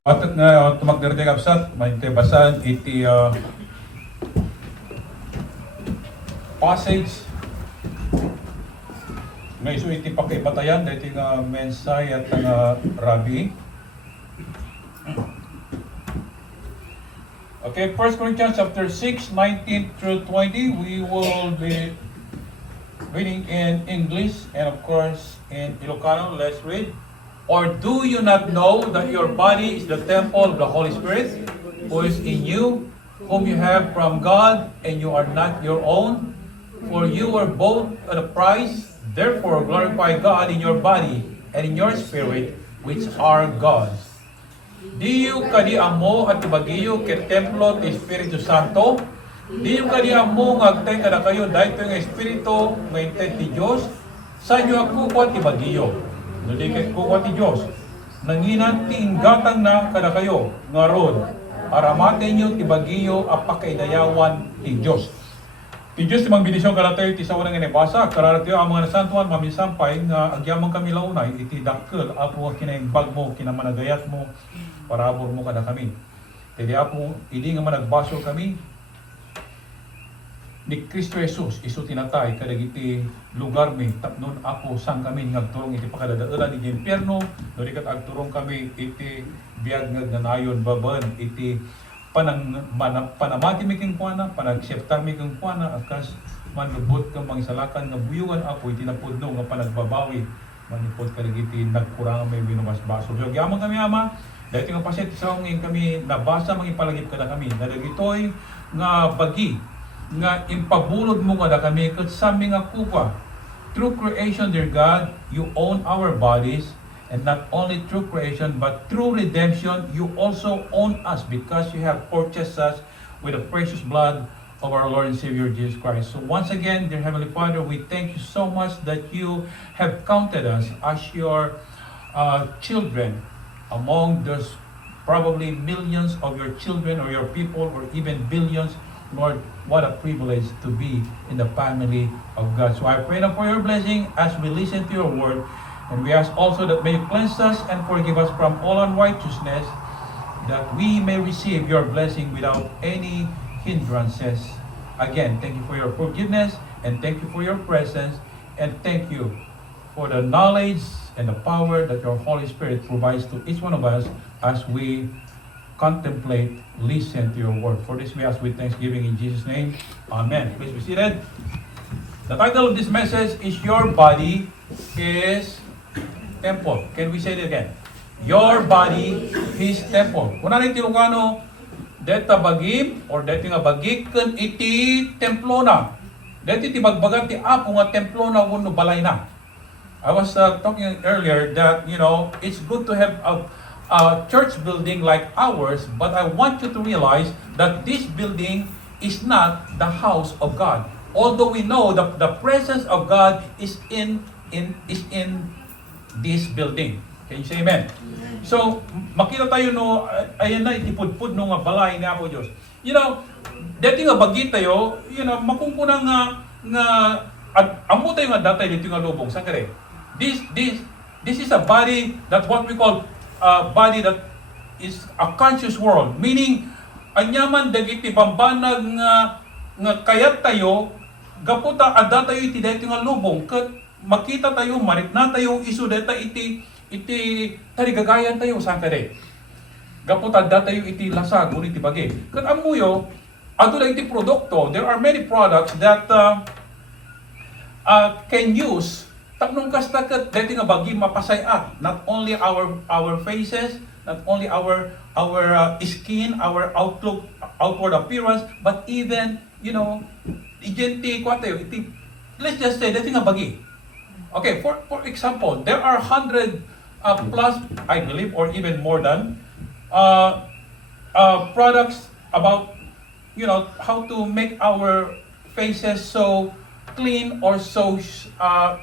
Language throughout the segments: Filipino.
Atat nga tumakdirti kapsat, mainte basan iti passage nga isu iti pakibatayan dahil nga mensay at nga Rabbi. Okay, 1 Corinthians chapter 6, 19 through 20. We will be reading in English and of course in Ilocano. Let's read. Or do you not know that your body is the temple of the Holy Spirit, who is in you, whom you have from God, and you are not your own? For you were bought at a price. Therefore glorify God in your body and in your spirit, which are God's. Di yu kadi amo at bagiyo ket templo ti Espiritu Santo. Di yu kadi amo ngagtay kada kayo dahito nga Espiritu nga inted ti Dios. Sa inyo ako ko ti bagiyo. Nuliket ko ti Dios. Nanginan ti inggatang na kada kayo nga ron. Aramaten nyo ti bagiyo apakaidayawan ti Dios. Ti Diyos ti mangbidisyon kada tayo ti sa unang inibasa, kararatiyo ang mga nasantuan mamisampay nga agyamang kami launay, iti dakkel, apo kinaimbag mo, kinamanagayat mo, parabor mo kada kami. Tidi apo, hindi nga managbaso kami, ni Kristo Jesus, iso tinatay, kadagiti lugar mi, tapnon ako sang kami ngagturong iti pakadadaalan iti impyerno, dorikat agturong kami iti biyag ngaganayon baban, iti panamati mi kang kuana, panagseptar mi kang kuana, akas manlubot kang mangisalakan nga buyugan apo, iti napudno nga panagbabawi, manipod kadagiti nagkurang may binubasbaso. So, gyamang kami ama, dahil nga paset sa kami nabasa mangipalagip kada kami, nadagitoy nga bagi, nga impabulod mo kada kami ket sami nga kupa. Through creation, dear God, you own our bodies, and not only through creation but through redemption, you also own us because you have purchased us with the precious blood of our Lord and Savior Jesus Christ. So once again, dear Heavenly Father, we thank you so much that you have counted us as your children among those probably millions of your children or your people or even billions. Lord, what a privilege to be in the family of God. So I pray now for your blessing as we listen to your word. And we ask also that may you cleanse us and forgive us from all unrighteousness, that we may receive your blessing without any hindrances. Again, thank you for your forgiveness, and thank you for your presence, and thank you for the knowledge and the power that your Holy Spirit provides to each one of us as we contemplate, listen to your word. For this we ask with thanksgiving in Jesus' name. Amen. Please be seated. The title of this message is Your Body is Temple. Can we say it again? Your body is temple. Kung narin Ilocano, deta bagim or deti nga bagiken iti templo na. Deti ti bagbagan ti apo nga templo na wenno balay na. I was talking earlier that, it's good to have a church building like ours, but I want you to realize that this building is not the house of God. Although we know that the presence of God is in this building. Can you say amen? So, makita tayo ayan na, itipudpud no nga balay na ako Diyos. Dati nga bagi tayo, makungkuna nga, amo tayo nga datay dito nga lubong. Saan ka rin? This is a body that what we call a body that is a conscious world. Meaning, anyaman dagiti bambanag nga kayat tayo, gaputa ada tayo iti dito nga lubong. Makita tayo, marit na tayo, isu deta iti tarigagayan tayo sa kare. Gaputa da tayo iti lasag, iti bagi. Kat amuyo, ato na iti produkto, there are many products that can use tapnong kasta kat deti nga bagi mapasayat. Not only our faces, not only our skin, our outward appearance, but even, iti let's just say deti nga bagi. Okay, for example, there are 100 plus, I believe, or even more than, products about, how to make our faces so clean or so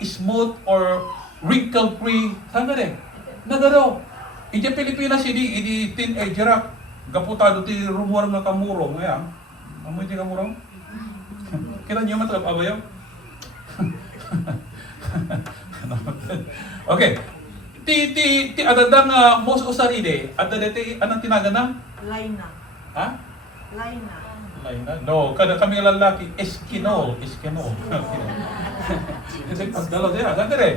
smooth or wrinkle-free. Saan ka rin? Nagaro. Iti Pilipinas, idi teenager, gaputado ti rumor nga kamurong. Ngayon, amoy ti kamurong? Kita niyo matalap abayaw? Okay. ti adadang most usaride, adada ti anong tinaga na? Laina. Ha? Laina. Laina? No, kada kami lalaki, eskinol. Eskinol. Kasi pagdalo siya, saan ka rin?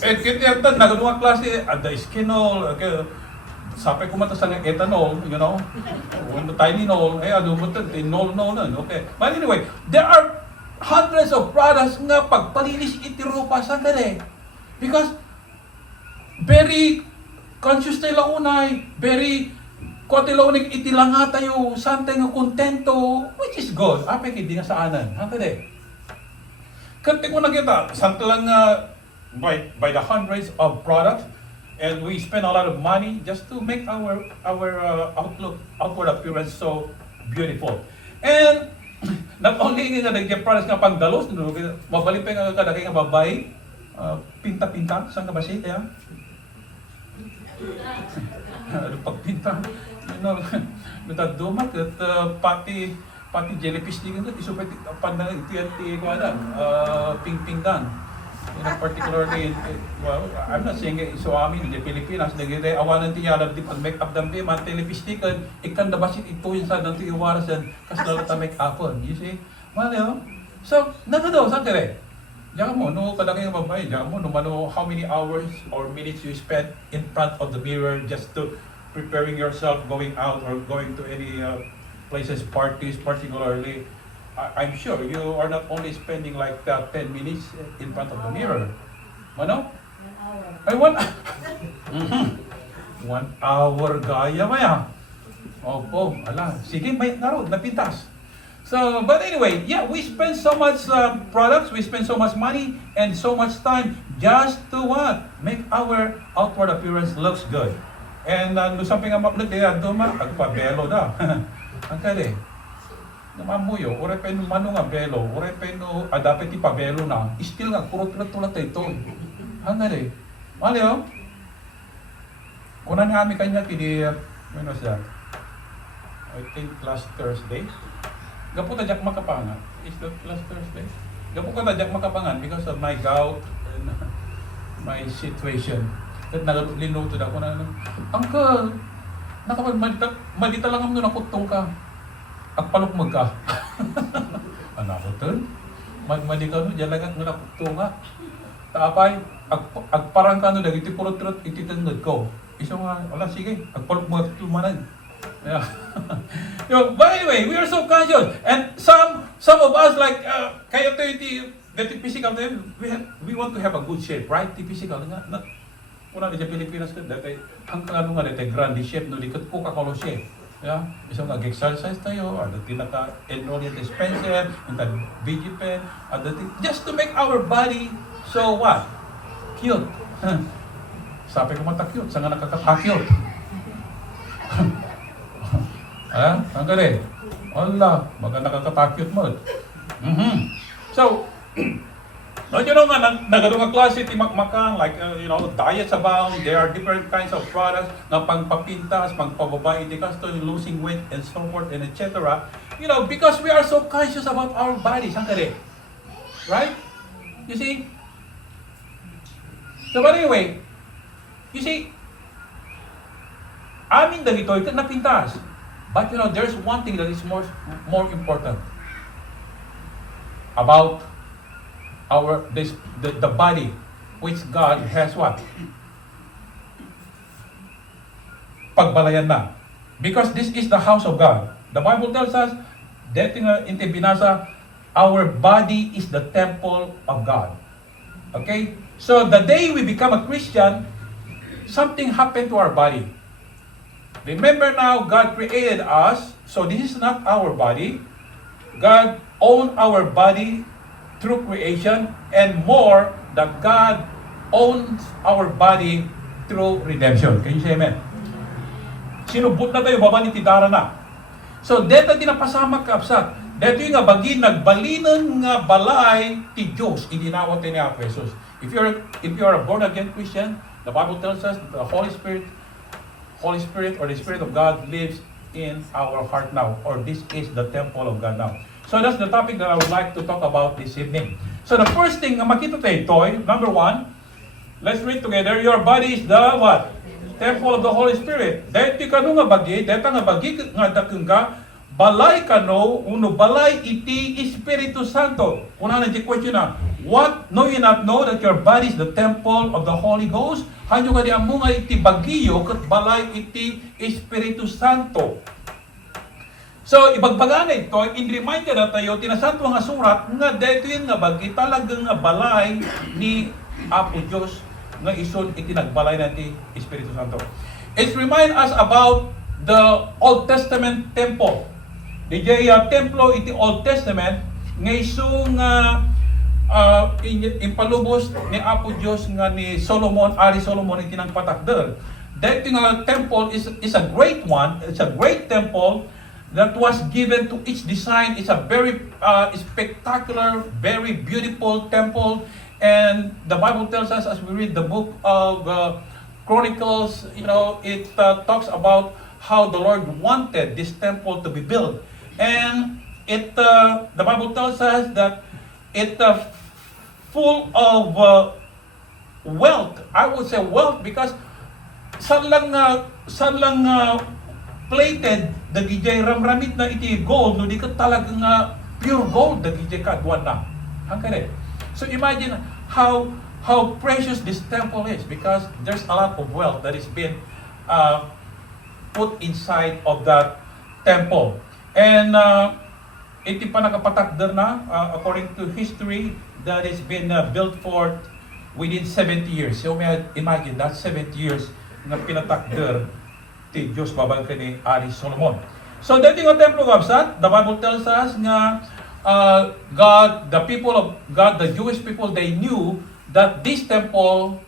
Kiti yata, nagadunga klase, ada eskinol, sapay kumata sa ethanol, you know, Tylenol, ado mo ito, nol, okay. But anyway, there are hundreds of products nga pagpalinis itirupa sa rin. Because, very conscious tayo unay, very kote launig itilanga tayo, sante nga kontento, which is good. Apay hindi nga saanan. Hanta de. Kanti ko na kita, sante lang by the hundreds of products, and we spend a lot of money just to make our outward appearance so beautiful. And not only nga naging products nga pangdalos, mabalik pa nga kada nga babay, pinta-pinta, saan ka ba siya? Pagpinta, natadumak at pati jellyfish din ito, isupay pandang iti ko alam, ping-pinggan. Particularly, well, I'm not saying so amin in the Pilipinas, nagiging awanan ti yalab di pag-make-up dambi, man telepistikan, ikan dabasit ito yung sa dang ti iwarasan, kasi lalata make-upon, you see? Mali, so, nagadaw, saan ka rin? Diyan mo, no, kada kayo babae, diyan mo, no, mano, how many hours or minutes you spend in front of the mirror just to preparing yourself going out or going to any places, parties, particularly. I'm sure you are not only spending like 10 minutes in front of the mirror. Mano? 1 hour. Ay, 1 hour gaya maya. Opo, ala. Sige, may narod, napintas. So, but anyway, yeah, we spend so much products, we spend so much money, and so much time just to what? Make our outward appearance looks good. And sabi nga maklit, duma, agpabelo da. Ang kali. Namamuyo, ore peno mano nga belo, ore peno, dapat ipabelo na, still nga, kurot-kurot ito. Ang kali. Mali, oh? Kunan nga kami kanya, when was that? I think last Thursday. Gapo ta jak makapangan. Is that last Thursday? Gapo ko ta jak makapangan because of my gout and my situation. At nalinoto na ako na, Uncle, malita lang ang doon akutong ka. Agpalukmag ka. Ano ako to? Mali ka no, dyan lang ang nakutong ka. Taapay, agparang ka no, iti purot-purot, iti tandad ko. Iso nga, wala, sige, agpalukmag ka tumanan. Yeah. But anyway, we are so conscious, and some of us like kayo to the physical, we want to have a good shape, right? The physical nga, not kuna di sa Pilipinas ka dati ang ano nga dati grande shape no dikot ko ka kolo shape. Yeah, isang nag-exercise tayo, or dati naka-enroll yung dispenser, yung VGPen, just to make our body so what? Cute. Sabi ko mata cute, sa nga nakaka-cute. Ang galing. Allah, baga nakakatakot mo. So, don't you know nga, nagadong klase ti makmakan, like, diets abound, there are different kinds of products na pangpapintas, pangpababae, losing weight, and so forth, and etc. Because we are so conscious about our bodies, ang galing. Right? You see? So, but anyway, you see, amin dagito, ito napintas. But there's one thing that is more important about the body, which God has what? Pagbalayan na. Because this is the house of God. The Bible tells us, dito nga inti binasa, our body is the temple of God. Okay? So the day we become a Christian, something happened to our body. Remember now, God created us, so this is not our body. God owned our body through creation, and more, that God owns our body through redemption. Can you say amen? Sinubot na tayo, baba ni Tidara na. So, dito dinapasama kapsat. Dito yung nga bagin, nagbalinan nga balay ti Diyos, idinawat ni Apesos. If you are a born-again Christian, the Bible tells us the Holy Spirit or the Spirit of God lives in our heart now, or this is the temple of God now. So that's the topic that I would like to talk about this evening. So the first thing na makita tayo, number one, Let's read together. Your body is the what? Temple of the Holy Spirit. Dahil ka nga bagi, dahil nga bagi nga dakeng ka, balay ka no, uno balay iti Espiritu Santo. Una na di question na, what, know you not know that your body is the temple of the Holy Ghost? Hanyo ka di amo nga iti bagiyo, kat balay iti Espiritu Santo. So, ibagbagan ito, in reminder na tayo, tinasanto nga surat, nga dito yun nga bagi, talagang nga balay ni Apo Diyos, nga ison itinagbalay natin Espiritu Santo. It remind us about the Old Testament temple. DJ templo iti Old Testament nga isong impalubos ni Apo Dios nga ni Solomon, Ari Solomon itinang patakder. That temple is a great one. It's a great temple that was given to each design. It's a very spectacular, very beautiful temple. And the Bible tells us as we read the book of Chronicles, it talks about how the Lord wanted this temple to be built. And the Bible tells us that it full of wealth. I would say wealth because saan lang plated the gijay ramramit na iti gold, no di ka talagang pure gold the gijay kadwan na. Hangkare. So imagine how precious this temple is because there's a lot of wealth that is being put inside of that temple. And iti pa nakapatakder na according to history that is been built for within 70 years. So may imagine that 70 years na pinatakder ti Diyos babang ni Ari Solomon. So dating ang templo of Absat, the Bible tells us nga God, the people of God, the Jewish people, they knew that this temple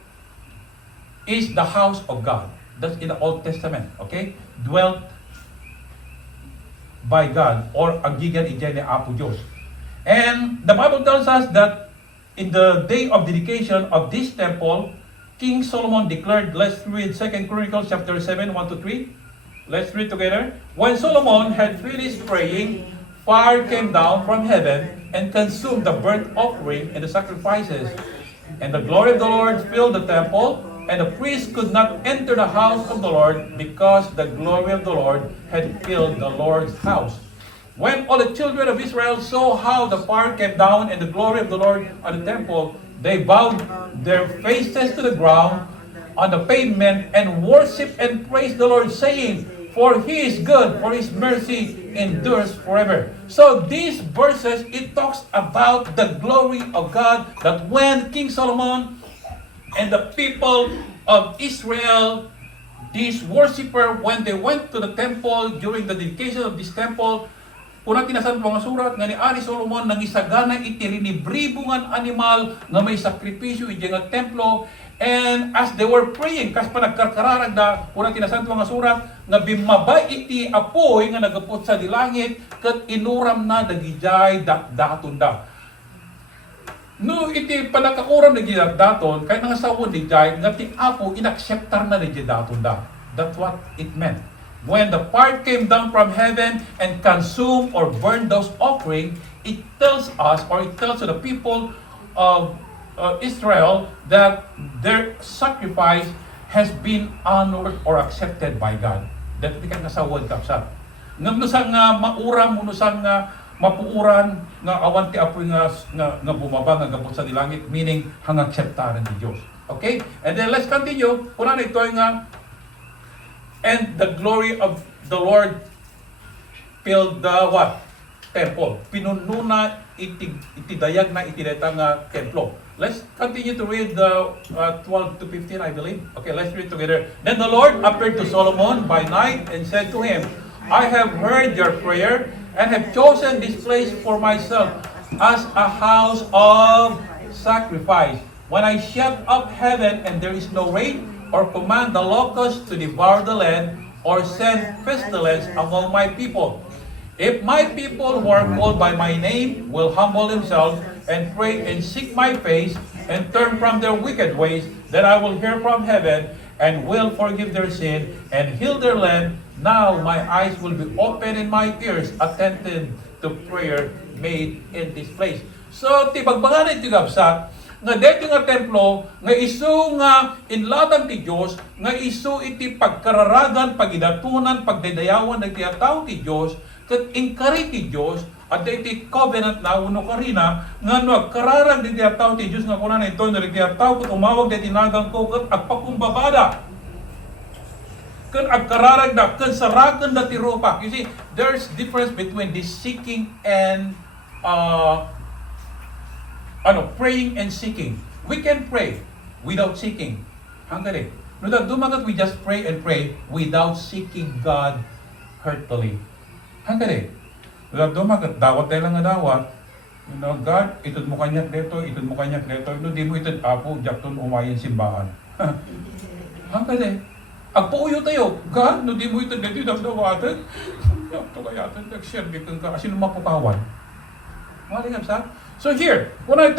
is the house of God. That's in the Old Testament, okay? Dwelt by God or agigan ijay ni Apo Diyos. And the Bible tells us that in the day of dedication of this temple, King Solomon declared, let's read 2 Chronicles chapter 7, 1-3. Let's read together. When Solomon had finished praying, fire came down from heaven and consumed the burnt offering and the sacrifices. And the glory of the Lord filled the temple, and the priest could not enter the house of the Lord because the glory of the Lord had filled the Lord's house. When all the children of Israel saw how the fire came down and the glory of the Lord on the temple, they bowed their faces to the ground on the pavement and worshiped and praised the Lord, saying, for He is good, for His mercy endures forever. So these verses, it talks about the glory of God, that when King Solomon and the people of Israel, these worshippers, when they went to the temple during the dedication of this temple, kuna tinasan po nga surat nga ni Ari Solomon nangisagana iti rinibribungan animal nga may sakripisyo iti nga templo. And as they were praying, kas pa nagkarkararag na, kuna tinasan po nga surat, nga bimabay iti apoy nga nagapot sa dilangit, kat inuram na dagijay daton da. No, iti panakakuram na daton, kaya nangasawon ni Jai, nga ti apo, inakseptar na ni daton da. That's what it meant. When the fire came down from heaven and consumed or burned those offerings, it tells us, or it tells to the people of Israel that their sacrifice has been honored or accepted by God. That di ka nasawad kapsat. Ngam nusang mauram, nusang mapuuran, nga awan ti apoy nga bumaba, nga gabot sa dilangit, meaning hang akseptaran ni Diyos. Okay? And then let's continue. Kuna na ito nga, and the glory of the Lord filled the what? Temple. Pinuno na itidayag na itineta nga templo. Let's continue to read the 12 to 15, I believe. Okay, let's read together. Then the Lord appeared to Solomon by night and said to him, I have heard your prayer and have chosen this place for myself as a house of sacrifice. When I shut up heaven and there is no rain, or command the locusts to devour the land, or send pestilence among my people. If my people who are called by my name will humble themselves and pray and seek my face and turn from their wicked ways, then I will hear from heaven and will forgive their sin and heal their land. Now my eyes will be open and my ears attentive to prayer made in this place. So, tibagbangan ito gabsat, nga dito nga templo, nga isu nga inlatag ti Diyos, nga isu iti pagkararagan, pagidatunan, pagdedayawan, nagtiyataw ti Diyos, kat inkari ti Diyos, at iti covenant na uno karina, nga no, kararag di tiyataw ti Diyos, nga kuna na ito, nagtiyataw, kat umawag di tinagang ko, kat agpakumbabada. Kan agkararag na, kan saragan na tirupa. You see, there's difference between this seeking and praying and seeking. We can pray without seeking. Hanggang no, that dumagat we just pray and pray without seeking God heartily. Hanggang no, that dumagat dawat tayo lang nga dawat. You know, God, itod mo kanyak dito, itod mo kanyak dito. No, di mo itod apo, jakton umayin simbahan. Hanggang agpuuyo tayo, God, no di mo ito dito dawatan. Ito kaya ito nag-share dito ka kasi mapukawan. Malingap sa? So here, when I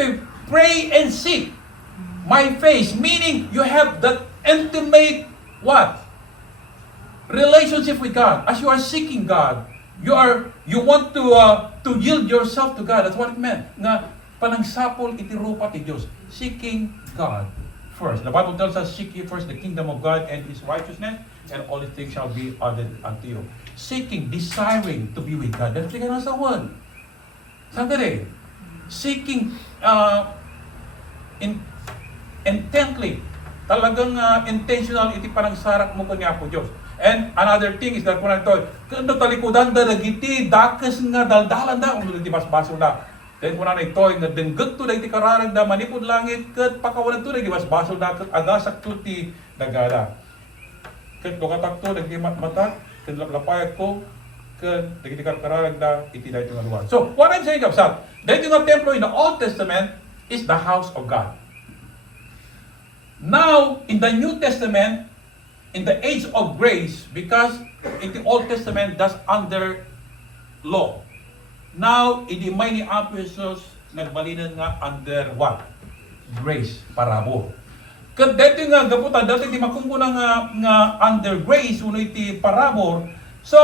pray and seek my face, meaning you have that intimate what? Relationship with God. As you are seeking God, you want to yield yourself to God. That's what it meant. Nga panangsapol iti rupa ti Diyos. Seeking God first. The Bible tells us, seek ye first the kingdom of God and His righteousness, and all these things shall be added unto you. Seeking, desiring to be with God. That's the nasa one. Sandali. Seeking intently. Talagang intentional iti panagsarak mo kanya po Diyos. And another thing is that kung ito, kanda talikudan da nagiti, dakas nga daldalan da, kung di basbaso na. Then kung ito, nga dengget to, iti kararag da, manipod langit, kat pakawalan to, di basbaso na, kat agasak to ti nagada. Kat lukatak to, nagdi matmatak, kat laplapayag ko, kat nagdi kararag da, iti da ito nga luwan. So, what I'm saying, kapsat, dito nga templo in the Old Testament is the house of God. Now, in the New Testament, in the age of grace, because in the Old Testament, that's under law. Now, in the many apostles, nagbalinan nga under what? Grace, parabo. Kat dito nga, gaputa, dito di makungkuna nga under grace, uno iti parabor. So,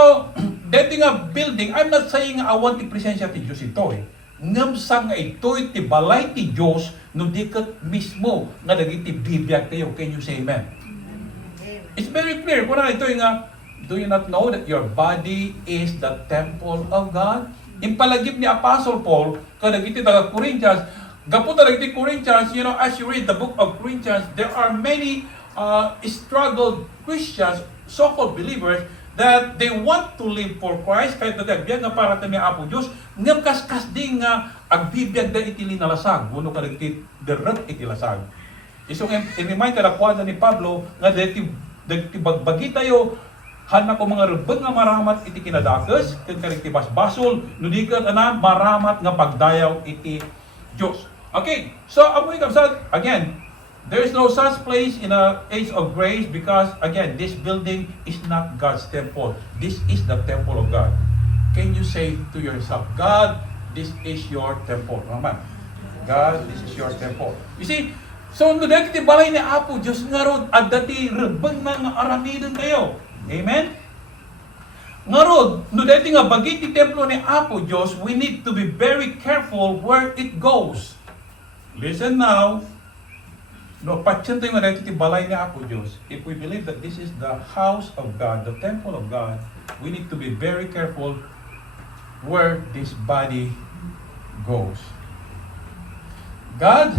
dito nga building, I'm not saying I want the presensya ti Diyos ito eh. Ngamsa nga ito iti balay ti Diyos, no di kat mismo nga nagiti bibiyag tayo. Can you say amen? It's very clear. Kung ito nga, do you not know that your body is the temple of God? Impalagip ni Apostle Paul, kada iti taga Corinthians, gaputa iti Corinthians, you know, as you read the book of Corinthians, there are many struggled Christians, so-called believers, that they want to live for Christ, kahit na agbyag nga para ni Apo Diyos, ngam kaskas din nga agbibiyag da iti linalasag, uno kada iti derek iti lasag. Isong in-remind ka na ni Pablo, nga dati bagbagi tayo, hana ko mga rubeng nga maramat iti kinadakas, ken iti basbasol, nudikat ana maramat nga pagdayaw iti Dios. Okay, so amoy kapsat, again, there is no such place in a age of grace because again, this building is not God's temple. This is the temple of God. Can you say to yourself, God, this is your temple? Naman. God, this is your temple. You see, so no dati ti balay ni Apo Dios nga rod at dati rebeng na nga aramidon kayo. Amen? Nga rod, no dati nga bagit ti templo ni Apo Dios, we need to be very careful where it goes. Listen now. No, patyan tayo nga dati ti balay ni Apo Dios. If we believe that this is the house of God, the temple of God, we need to be very careful where this body goes. God,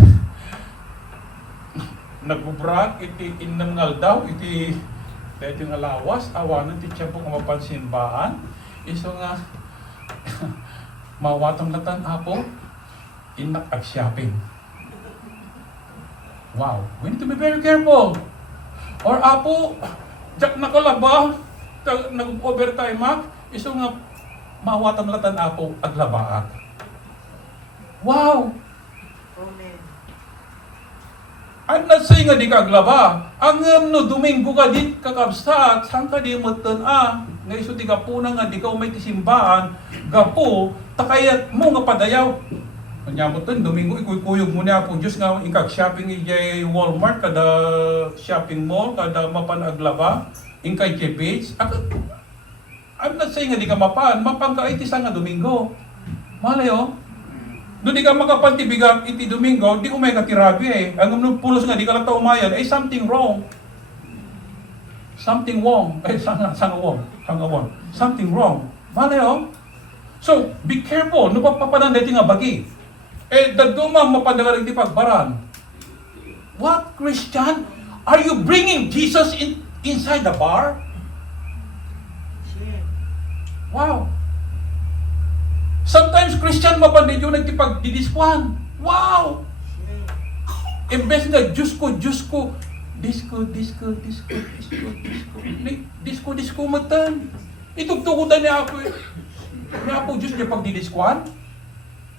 nagbubrak iti innangal daw iti dito nga lawas awanan ti tiyempo nga mapansimbaan iso nga mawatong latan Apo inak ag shopping. Wow, we need to be very careful. Or Apo jak nakalaba nag-overtime iso nga mawatong latan Apo ag labaak. Wow. I'm not saying nga di ka aglaba. Ang no, Domingo ka di kakabsat, saan ka di matan nga iso di ka puna nga di ka umay tisimbaan, gapo, takayat mo nga padayaw. Kanya mo tan, Domingo ikuyog mo niya po Diyos nga ikag shopping ijay Walmart, kada shopping mall, kada mapan aglaba, inkay Beach. I'm not saying nga di ka mapan ka iti nga Domingo. Malayo. No di ka makapantibigan iti Domingo, di ko may katirabi eh. Ang pulos nga, di ka lang umayan, eh something wrong. Something wrong. Eh, sangawon. Something wrong. Mali oh. So, be careful. No papanan dito nga bagi. Eh, dadumang mapadagar iti pagbaran. What, Christian? Are you bringing Jesus inside the bar? Wow. Sometimes Christian mapandid yung nagtipagdidispuan. Wow. Imbes na Diyos ko, disco matan. Itugtugutan niya ako eh. Niya po Diyos niya pagdidiskuan.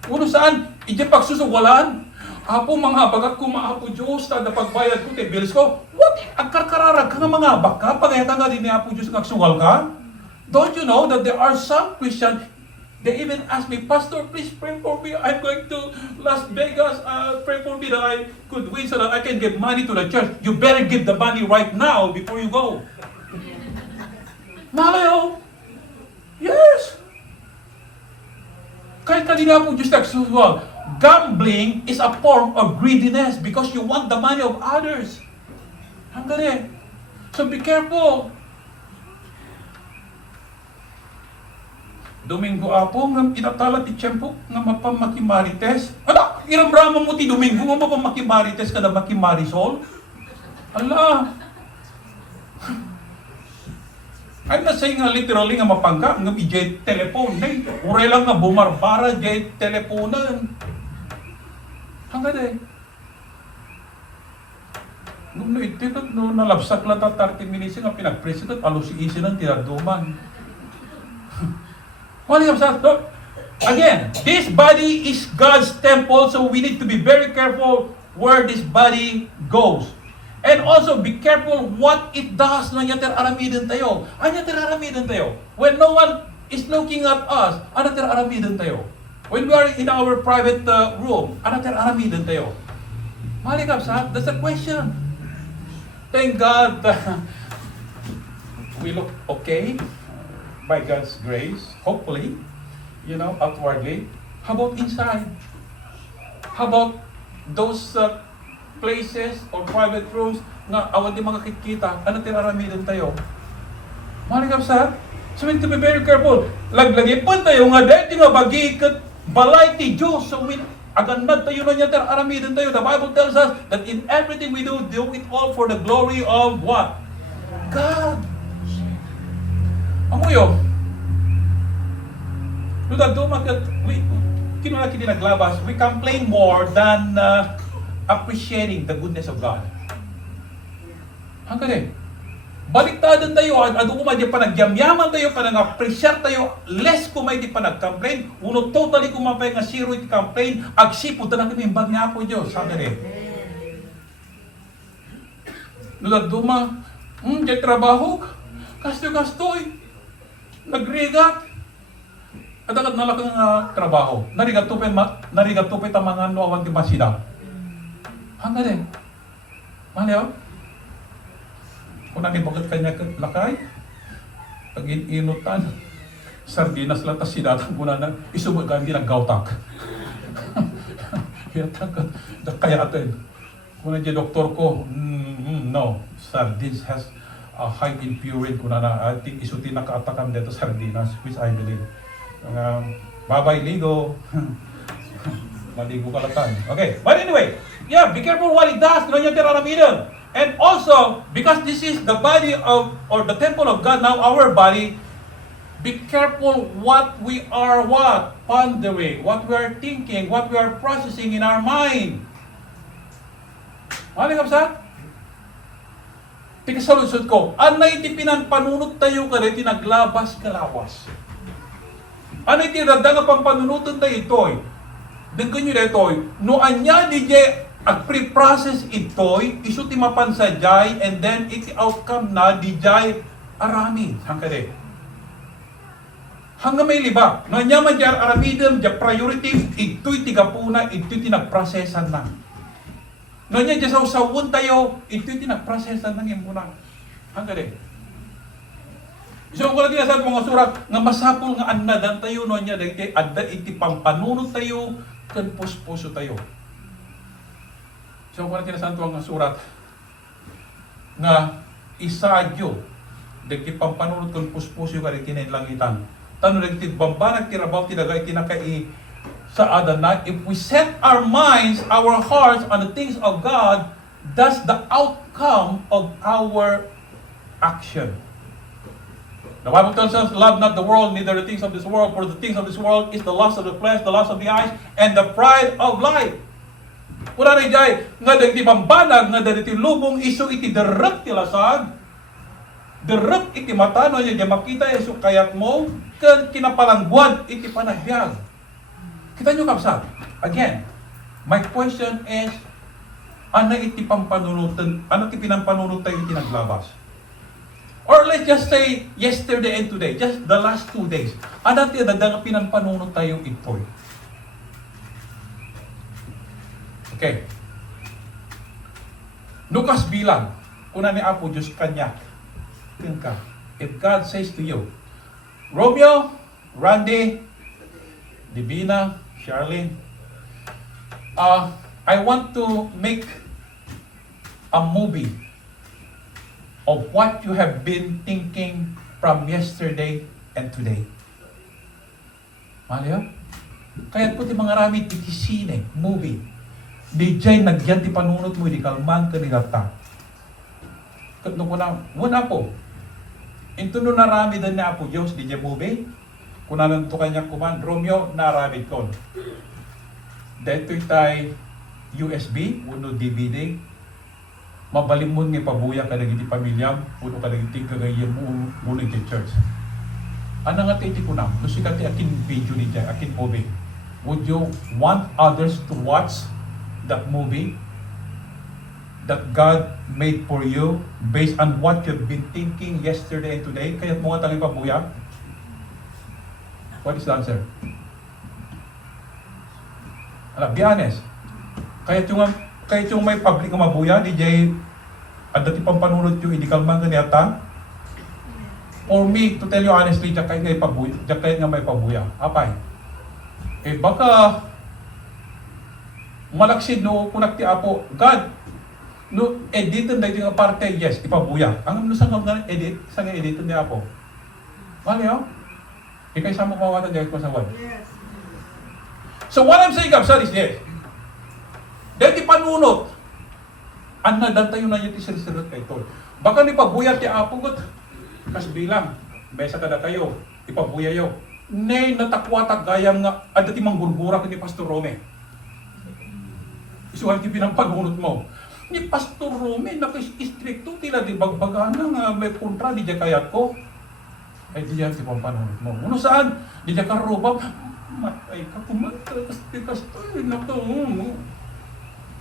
Uno saan? Ija pagsusuwalan. Apo mga bagat ko maapo Diyos na pagbayad ko te bills ko. What? Ang karkararag ka nga mga baka pagayatan nga din niya po Diyos ngagsuwal ka? Don't you know that there are some Christians, they even ask me, Pastor, please pray for me. I'm going to Las Vegas. Pray for me that I could win so that I can give money to the church. You better give the money right now before you go. Malayo. Yes. Kahit kanina po Diyos nagsusuwal, gambling is a form of greediness because you want the money of others. Hanggang so be careful. Domingo apo nga itatala ti tiyempo nga mapamakimarites. Ano? Iramrama mo ti Domingo nga mapamakimarites kada makimarisol? Ala. I'm not saying nga literally nga mapangga nga ijay telephone. Nay, ure lang nga bumarbara jay teleponan. Hanggang eh. Nung naititot, no nalabsak lang ta 30 minutes nga pinag-president, alusi-isi ng tiraduman. Again, this body is God's temple, so we need to be very careful where this body goes. And also, be careful what it does na yater aramidin tayo. Ano yater aramidin tayo? When no one is looking at us, ano yater aramidin tayo? When we are in our private room, ano yater aramidin tayo? Malikap sa, that's the question. Thank God we look okay by God's grace, hopefully, outwardly. How about inside? How about those places or private rooms nga awan di makakikita, ano tinaramidan tayo? Malikap sa, so we need to be very careful. Laglagi po tayo nga dahil nga bagikat balay ti Diyos. So agandad tayo na niya aramidan tayo. The Bible tells us that in everything we do it all for the glory of what? God. Amuyo. Kinulaki din naglabas, we complain more than appreciating the goodness of God. Hanggang eh. Baliktadan tayo, ado ko di pa nagyamyaman tayo, pa nang-appreciate tayo, less ko may di pa nag-complain, uno totally kumapay nga zero iti complain, agsipod na kami imbag niya po Diyos. Hanggang eh. Nulad duma, di trabaho, kastoy, nagrigat, at agad nalakang trabaho, narigat tupay tamangan no awan di masida. Hanggang din. Maniyo? Kung nanibagat kanya lakay, pag inutan, sardinas lang, tas sinatang ko na isumagan din ang gautak. Kaya atin. Kung nandiyan doktor ko, no, sardines has a high in purine. Kung I think isutin nakaatakan dito sardinas, which I believe. Babay ligo. Maligo kalatan. Okay, but anyway, yeah, be careful what it does. And also, because this is the body of, or the temple of God, now our body, be careful what we are pondering, what we are thinking, what we are processing in our mind. Ano yung kapsat? Tikasalusod ko, anay tipinan panunot tayo ka rin, tinaglabas kalawas. Anay tinadang pang panunutan tayo ito'y, daggan nyo na ito'y, no anya di jay ag-pre-process ito'y, iso ti mapansadyay, and then iti outcome na di jay arami. Hangkade. Hanggang may liba. No anya man jay aramidem, jay priority, ito'y tigapuna, ito'y tinagprosesan na. No anya jay sawsawon tayo, ito'y tinagprosesan na yung muna. Hangkade. So kung natin sa mga surat, nga masapol nga annadan tayo, no anya, adda iti pampanunod tayo, kan puspuso tayo. So, kung tinasanto ang surat nga isadyo, dagiti pampanunod kan puspuso ka rin tinailangitan. Tanong dagiti bambanag tirabaw tinagay tinakai sa adanay, if we set our minds, our hearts on the things of God, that's the outcome of our action. The Bible tells us, love not the world, neither the things of this world, for the things of this world is the lust of the flesh, the lust of the eyes, and the pride of life. Kuna rin jay, nga dagiti bambanag, nga dagiti lubong iso iti derek ti lasag, derek iti matano niya, makita iso kayat mo, kinapalangguan iti panagbiag. Kita nyo kapsat. Again, my question is, ano iti pampanunutan, ano iti pinampanunut tayo iti naglabas? Or let's just say, yesterday and today, just the last 2 days, ano iti dadang pinampanunut tayo ito'y? Okay. Lucas bilang, kuna ni Apo Diyos kanya, ka. If God says to you, Romeo, Randy, Divina, Charlene, I want to make a movie of what you have been thinking from yesterday and today. Mali kaya po ti mga rami iti sine, movie. Di jay nagyan ti panunot mo, di kalman ka nilata. Katno ko na, wala po. Ito no narami din na po Diyos, di jay movie. Kung nalang to kanya kuman, Romeo, narami ko. Dito tay USB, uno DVD, mabalimon nga pabuya ka nagiti pamilyam, uno ka nagiti kagayan mo, uno iti church. Ano nga iti ko na, gusto ka ti akin video ni jay, akin movie. Would you want others to watch that movie that God made for you based on what you've been thinking yesterday and today? Kaya't mo nga tali pabuya? What is the answer? Be honest. Kahit yung may public nga mabuya, DJ, at dati pang panunod yung hindi kalman ganyan. For me, to tell you honestly, diyan kayo nga may pabuya. Apay. Eh baka, malaksid no, kunakti apo, God, no, editin na yung parte, yes, ipabuya. Ang ano sa nga edit, sa nga editin niya apo. Mali yun? Ikay sa mukawatan dyan ko sa wad. Yes. So what I'm saying, Kapsat, is this. Dahil ti panunot, ang nadantayo na yung tisir-sirot kay Tol. Baka ni pabuya ti apugot, kas bilang, besa kada kayo, ipabuya yo. Nay, natakwatag gayam nga, ada ti manggurgura ni Pastor Rome. Isuhan ti pinampanunot mo. Ni Pastor Rome, nakis-istrikto tila di bagbagana nga may kontra di kayat ko. Ay di yan ti pampanunot mo. Uno saan? Di ka karubab. Matay ka kumanta. Pastor, nato.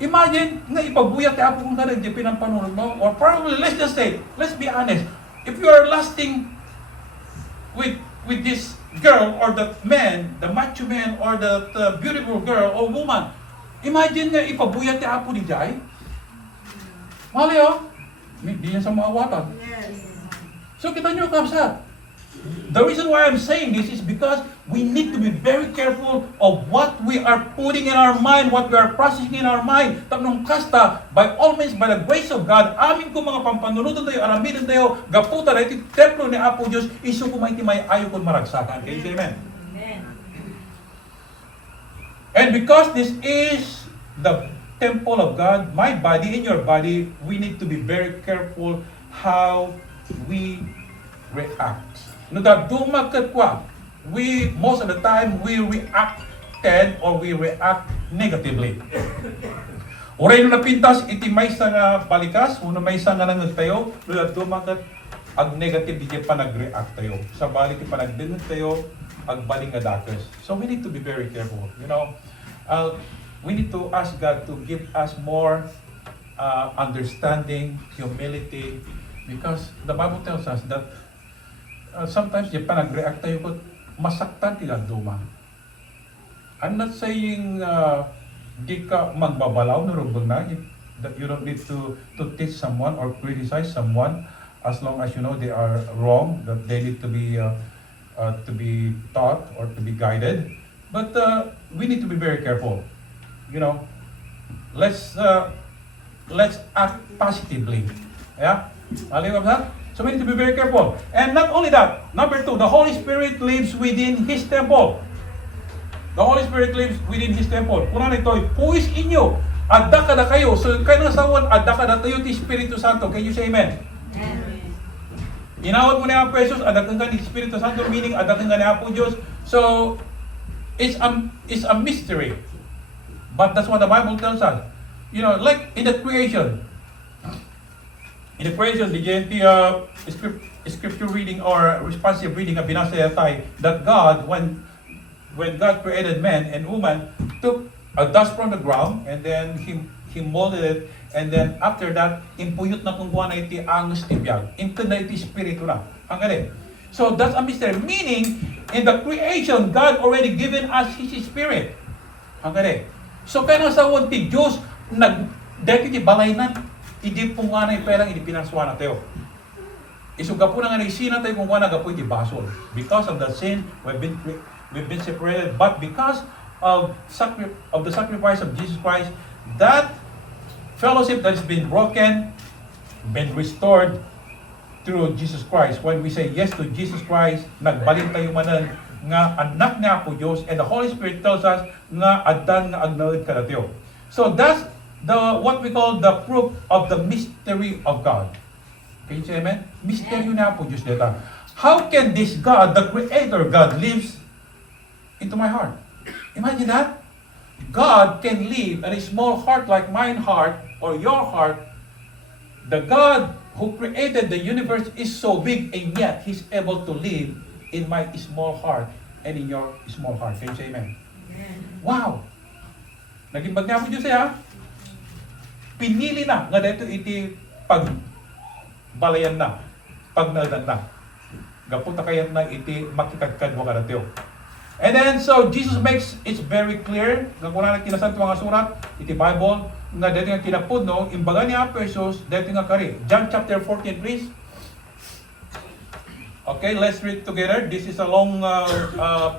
Imagine, nga ipabuya ti apo kung ka di pinampanunot mo. Or probably, let's just say, let's be honest. If you are lasting with this girl or the man, the macho man or the beautiful girl or woman, imagine nga ipabuya ti apo ni Jai. Mali di yan sa mga awatan. Yes. So kita nyo kapsat. The reason why I'm saying this is because we need to be very careful of what we are putting in our mind, what we are processing in our mind. Tapnong kasta, by all means, by the grace of God, amin ko mga pampanunutan tayo, aramidan tayo, gaputa na iti templo ni Apo Diyos, iso ko may timay ayaw kong maragsakan. Can you say amen? Amen. And because this is the temple of God, my body and your body, we need to be very careful how we react. No, that dumagat kwa, most of the time, we reacted or we react negatively. Oray no napintas, iti may sa nga balikas, uno may sa nga nangag tayo, no, that dumagat, ag negative, di pa nag-react tayo. Sa balik, di pa nagdinag tayo, ag baling nga dakes. So we need to be very careful. You know, we need to ask God to give us more understanding, humility, because the Bible tells us that sometimes di pa nag-react tayo ko, masaktan tila duma. I'm not saying di ka magbabalaw na rubog na, that you don't need to teach someone or criticize someone as long as you know they are wrong, that they need to be taught or to be guided. But we need to be very careful. You know, let's act positively. Yeah? Alam mo ba? So we need to be very careful. And not only that, number 2, the Holy Spirit lives within His temple. The Holy Spirit lives within His temple. Kuna nito, who is in you? Adda kada kayo. So kayo ng sawan, adda kada tayo ti Espiritu Santo. Can you say amen? Amen. Inawat mo ni Apo Jesus, adda ka ni Espiritu Santo, meaning adda ka ni Apo Diyos. So, it's a mystery. But that's what the Bible tells us. You know, like in the creation. In the creation, the scripture reading or responsive reading of binasa yatay that God, when God created man and woman, took a dust from the ground and then He molded it, and then after that, impuyot na kung kuha na iti angus tibiyag. Into na iti spiritu na. Ang galing. So that's a mystery. Meaning, in the creation, God already given us His Spirit. Ang galing. So kaya nang sa ti Diyos, dahil iti balay na, hindi po nga na iperang hindi pinaswa na tayo. Isuga po na nga naisina tayo kung wala gapo iti basol. Because of the sin, we've been separated. But because of the sacrifice of Jesus Christ, that fellowship that has been broken, been restored through Jesus Christ. When we say yes to Jesus Christ, nagbalin tayo manan nga anak nga po Diyos, and the Holy Spirit tells us nga adan nga agnaud kada tayo. So that's what we call the proof of the mystery of God. Can you say amen? Mystery na po Diyos dito. How can this God, the Creator God, lives into my heart? Imagine that. God can live in a small heart like mine heart or your heart. The God who created the universe is so big, and yet He's able to live in my small heart and in your small heart. Can you say amen? Wow! Naging bagna po Diyos pinili na nga dito iti pagbalayan na, pagnaldan na. Gapunta kayan na iti makikagkadwa ka natyo. And then, so, Jesus makes it very clear, nga kung na tinasan ito mga surat, iti Bible, nga dito nga kinapudno, imbaga ni Apesos, dito nga kari. John chapter 14, please. Okay, let's read together. This is a long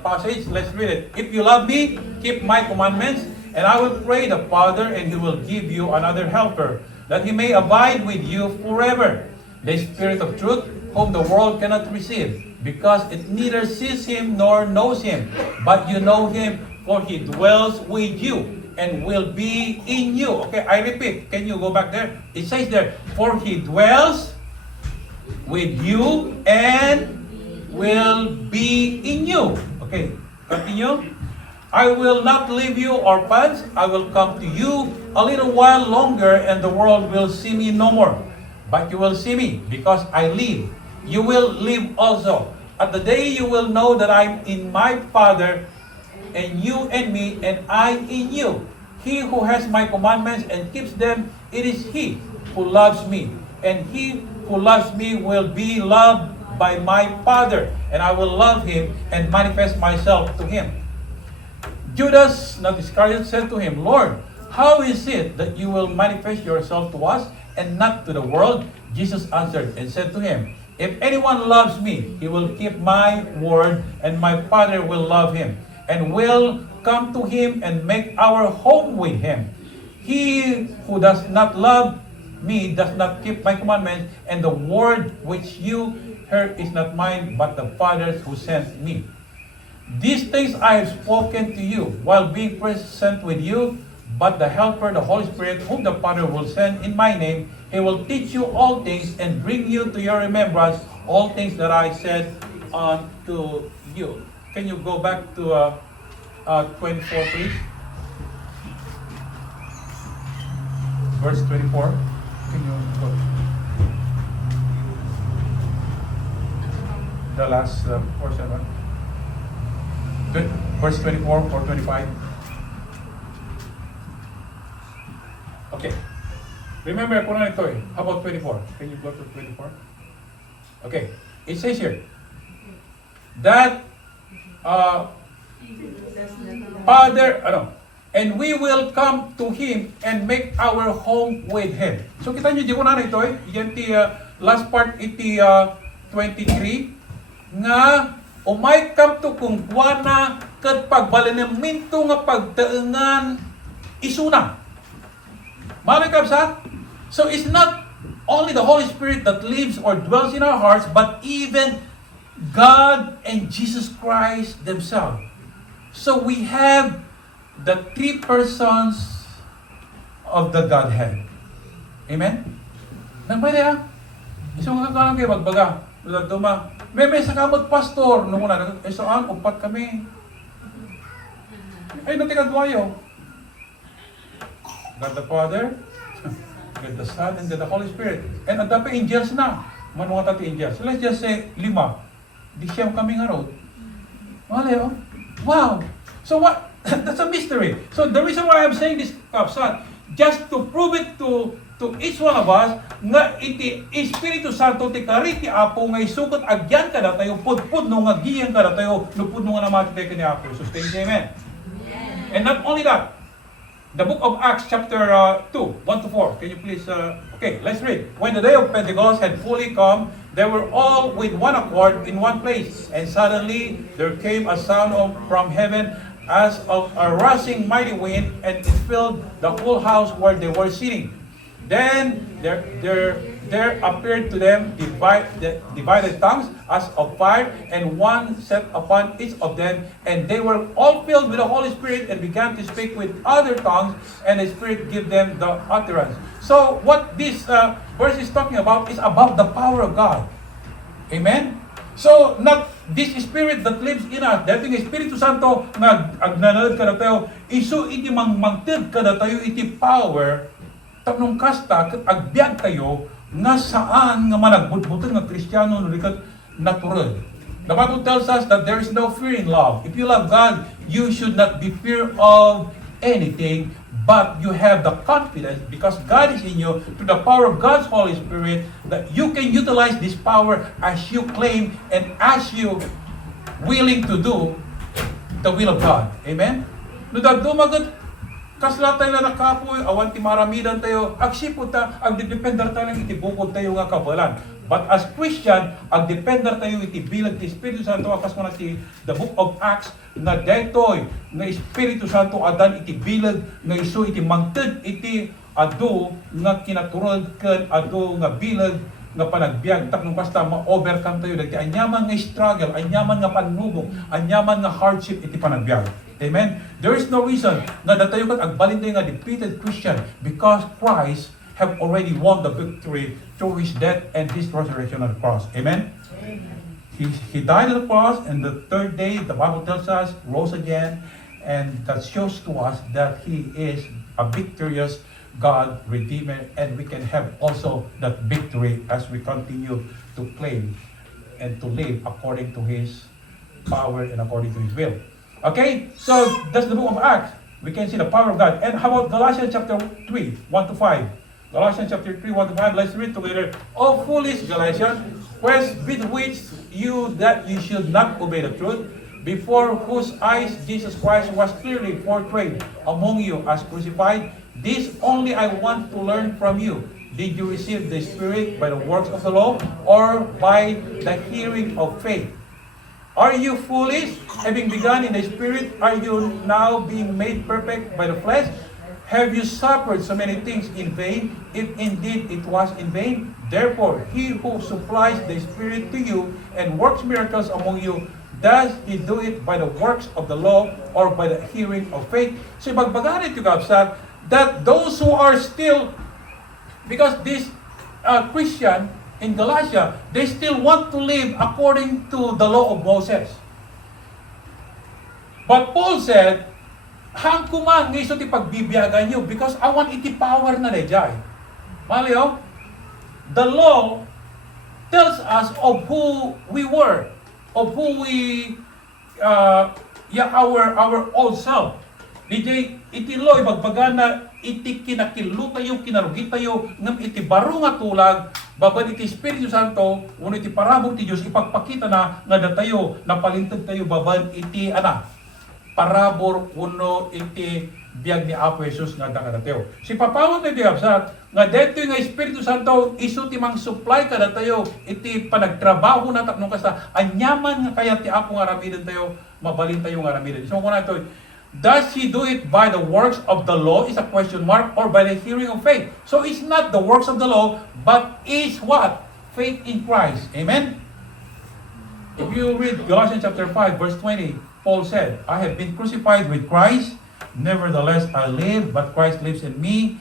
passage. Let's read it. If you love me, keep my commandments, and I will pray the Father, and He will give you another helper, that He may abide with you forever. The Spirit of truth, whom the world cannot receive, because it neither sees Him nor knows Him. But you know Him, for He dwells with you and will be in you. Okay, I repeat. Can you go back there? It says there, for He dwells with you and will be in you. Okay, continue. I will not leave you orphans. I will come to you a little while longer, and the world will see me no more. But you will see me, because I live. You will live also. At the day you will know that I'm in my Father, and you in me, and I in you. He who has my commandments and keeps them, it is he who loves me. And he who loves me will be loved by my Father, and I will love him and manifest myself to him. Judas, not Iscariot, said to him, Lord, how is it that you will manifest yourself to us and not to the world? Jesus answered and said to him, if anyone loves me, he will keep my word, and my Father will love him, and will come to him and make our home with him. He who does not love me does not keep my commandments, and the word which you heard is not mine, but the Father's who sent me. These things I have spoken to you while being present with you, but the Helper, the Holy Spirit, whom the Father will send in my name, He will teach you all things and bring you to your remembrance all things that I said unto you. Can you go back to 24, please? Verse 24. Can you go? The last portion, right? Verse 24 or 25. Okay. Remember, kung ano ito eh. How about 24? Can you go to 24? Okay. It says here that Father, and we will come to Him and make our home with Him. So kita nyo, di ko na ito eh. Yan ti last part, iti 23, nga might come to kung na kat pagbalinamento nga pagtaengan isuna. Malay kabsat? So it's not only the Holy Spirit that lives or dwells in our hearts, but even God and Jesus Christ themselves. So we have the three persons of the Godhead. Amen? Nagpwede ha? Isang kakakalang kayo, magbaga. Duma. May sa kamot pastor. Nung una, isaan, upat kami. Ay, natikadwayo. God the Father, God the Son, and God the Holy Spirit. And ang dapat angels na. Manuha tati angels. So let's just say, 5. Di siyam kami nga road. Wala yun. Wow! So what? That's a mystery. So the reason why I'm saying this, Kapsat, just to prove it to each one of us, nga iti Espiritu Santo ti kariti Apo nga isukot agyan ka na tayo, pudpud no nga giyan ka na tayo, lupud no nga namati tayo ni Apo. So stay, amen. And not only that, the book of Acts chapter 2, 1-4. Can you please, okay, let's read. When the day of Pentecost had fully come, they were all with one accord in one place. And suddenly there came a sound from heaven as of a rushing mighty wind, and it filled the whole house where they were sitting. Then there appeared to them divided tongues as of fire, and one sat upon each of them, and they were all filled with the Holy Spirit and began to speak with other tongues, and the Spirit gave them the utterance. So what this verse is talking about is about the power of God. Amen? So not this Spirit that lives in us, dating Espiritu Santo nga agnanalad ka na tayo, isu iti mangmangtid ka na tayo iti power, tapnong kasta ket agbyag tayo nga saan nga managbutbuton nga Kristiyano no likat natural. The Bible tells us that there is no fear in love. If you love God, you should not be fear of anything, but you have the confidence because God is in you through the power of God's Holy Spirit that you can utilize this power as you claim and as you willing to do the will of God. Amen? No dagdumagot kasla tayo na nakapoy, awan ti maramidan tayo, agsipod ta, agdidepender tayo ng itibukod tayo nga kabalan. But as Christian, agdepender tayo iti bilang ti Espiritu Santo, akas mo na ti the book of Acts, na detoy, na Espiritu Santo adan iti bilang, nga iso iti mangted, iti ado, nga kinaturod ken ado, nga bilang, nga panagbiag, taknong basta ma-overcome tayo, dagti anyaman nga struggle, anyaman nga panlubog, anyaman nga hardship, iti panagbiag. Amen? There is no reason na datayo kat agbalin tayo nga defeated Christian because Christ have already won the victory through His death and His resurrection on the cross. Amen? He died on the cross, and the third day, the Bible tells us, rose again, and that shows to us that He is a victorious God, Redeemer, and we can have also that victory as we continue to claim and to live according to His power and according to His will. Okay, so that's the book of Acts. We can see the power of God. And how about Galatians chapter 3, 1-5? Galatians chapter 3, 1-5. Let's read together. O foolish Galatians, with which you that you should not obey the truth, before whose eyes Jesus Christ was clearly portrayed among you as crucified. This only I want to learn from you. Did you receive the Spirit by the works of the law, or by the hearing of faith? Are you foolish? Having begun in the Spirit, are you now being made perfect by the flesh? Have you suffered so many things in vain, if indeed it was in vain? Therefore, He who supplies the Spirit to you and works miracles among you, does He do it by the works of the law or by the hearing of faith? So, bagbagalit yung kapsat, that those who are still, because this Christian, in Galatia, they still want to live according to the law of Moses. But Paul said, hang kuman, nga iso ti pagbibiyagan nyo because I want iti power na dejay. Maliyo? The law tells us of who we were, of who we, our old self. DJ, iti law, ibagbaga na iti kinakilu tayo, kinarugi tayo, ngam iti baro nga tulag, babad iti Espiritu Santo, uno iti parabog ti Diyos, ipagpakita na nga datayo, napalintag tayo, babad iti, parabor, uno iti biyag ni Apo Jesus nga dakaratayo. Si papawat na diabsat, nga dito nga Espiritu Santo, iso timang supply ka na tayo, iti panagtrabaho na tapnong kasa, anyaman nga kaya ti Apo nga ramidan tayo, mabalin tayo nga ramidan. So kung ito, does he do it by the works of the law is a question mark, or by the hearing of faith? So it's not the works of the law, but is what? Faith in Christ. Amen? If you read Galatians chapter 5, verse 20, Paul said, I have been crucified with Christ, nevertheless I live, but Christ lives in me,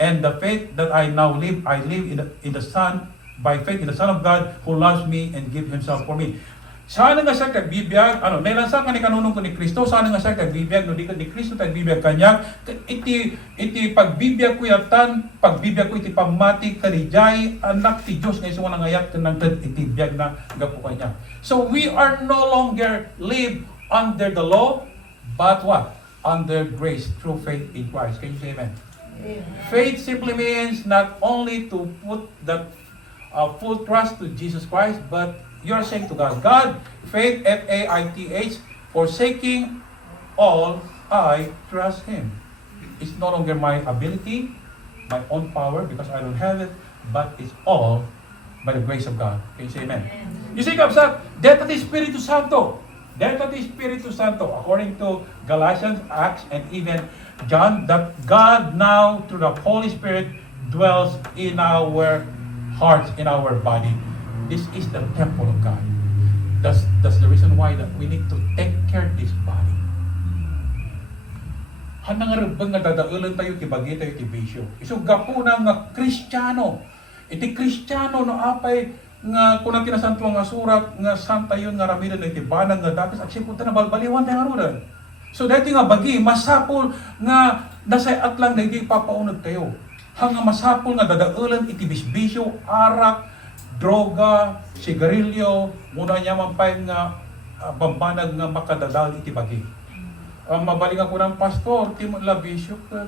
and the faith that I now live, I live in the Son, by faith in the Son of God, who loves me and give Himself for me. Sana nga siya kagbibiyag, nailansa ka ni kanunong ko ni Kristo, sana nga siya kagbibiyag, no di ka ni Kristo kagbibiyag kanya, iti pagbibiyag ko yatan, pagbibiyag ko iti pamati kanijay, anak ti Diyos, ngayon nga nangayat ka ng iti biyag na gapo kanya. So we are no longer live under the law, but what? Under grace through faith in Christ. Can you say amen? Amen. Faith simply means not only to put that full trust to Jesus Christ, but you're saying to God, God, faith, F-A-I-T-H, forsaking all, I trust Him. It's no longer my ability, my own power, because I don't have it, but it's all by the grace of God. Can you say amen? Amen. You see, kapsat, deta ti Espiritu Santo. Deta ti Espiritu Santo, according to Galatians, Acts, and even John, that God now, through the Holy Spirit, dwells in our hearts, in our body. This is the temple of God. That's the reason why that we need to take care of this body. Hanang nga dadaulan tayo, kibagi tayo, kibisyo. Isuga po na nga Kristiyano. Iti Kristiyano no apay nga kung natin nasanto nga surat nga santa yun nga ramidan na itibanang nga dapat at sipunta na balbaliwan tayo nga. So dito nga bagi, masapol nga nasayat lang na hindi papaunod tayo. Hanga masapol nga dadaulan iti bisbisyo, arak, droga, sigarilyo, muna niya mampay nga bambanag nga makadadal iti bagi. Mabaling ako ng pastor, ti labisyo ka,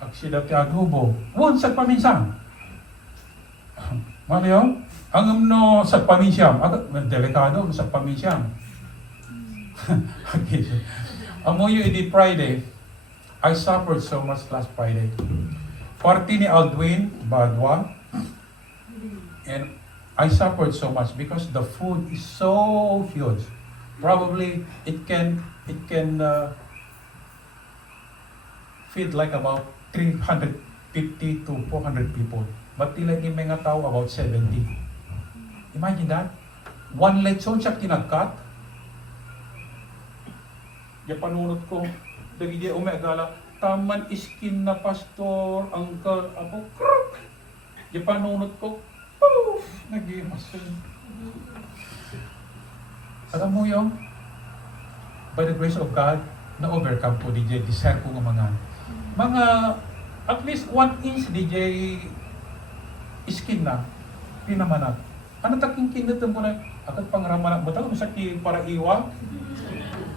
aksida ti agubo. Won sa paminsan. Mariyo, ang no sa paminsyam, delikado sa paminsyam. Amo yung edi Friday, I suffered so much last Friday. Party ni Aldwin, Badwa, and I suffered so much because the food is so huge. Probably it can feed like about 350 to 400 people. But tila yung mga tao about 70. Imagine that. One lechon siya kinagkat. Yung panunod ko, dagi di umegala, taman iskin na pastor, uncle, apo, kruk! Yung panunod ko, poof! Nag-imasin. Alam mo yung, by the grace of God, na-overcome ko, DJ, desire ko ng mga, at least 1 inch, DJ, skin na, pinamanat. Ano taking kinatan mo na, agad pangramanak mo, tayo masaki para iwa,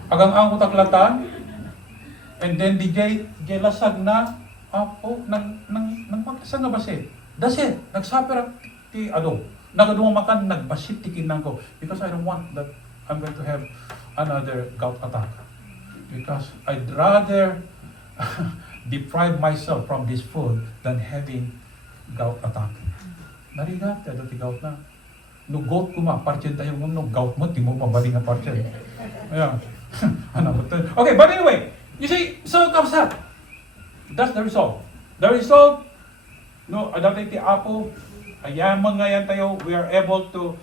agang ang utaklatan, and then DJ, lasag na, apo, nang magkasang nga basit. That's it, nagsapera ti, nagadumakan, nagbasit ti kinang ko, because I don't want that I'm going to have another gout attack. Because I'd rather deprive myself from this food than having gout attack. Narigat, kaya dati gout na. No gout ko parchen tayo no gout mo, di mo mabaling nga parchen. Ayan. Okay, but anyway, you see, so kapsat, that's the result. The result, no, dati ti Apo, ayamang ngayon tayo, we are able to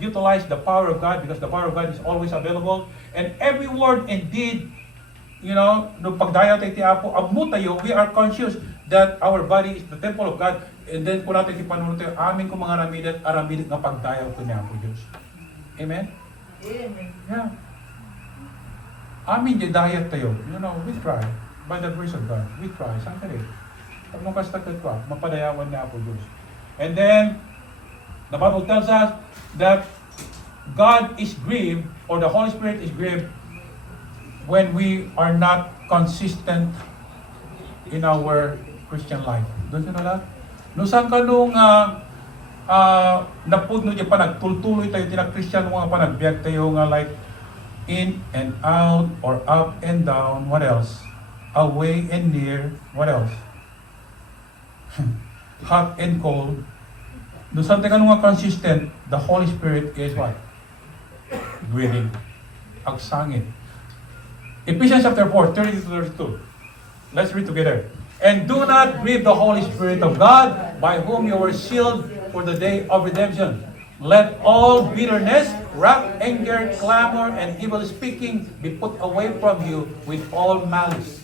utilize the power of God because the power of God is always available. And every word and deed, you know, no pagdayaw tayo ti Apo, amu tayo, we are conscious that our body is the temple of God. And then kung natin ipanunod tayo, amin kong mga aramidat nga pagdayaw ko niya po Diyos. Amen? Amen. Yeah. Amin yung dayat tayo. You know, we try. By the grace of God, we try. Saan ka rin? Pag mong kastakad ko, mapadayawan niya po Diyos. And then, the Bible tells us that God is grieved, or the Holy Spirit is grieved, when we are not consistent in our Christian life. Doon ka na lang? No saan ka nung napudno niya pa nagtultuloy tayo tinag-Christian mga panagbiag tayo nga like in and out or up and down, what else? away and near, what else? Hot and cold. Doon sa tingnan nga consistent, the Holy Spirit is what? Breathing. Agsangin. Ephesians chapter 4, 30 to 32. Let's read together. And do not grieve the Holy Spirit of God, by whom you were sealed for the day of redemption. Let all bitterness, wrath, anger, clamor, and evil speaking be put away from you with all malice.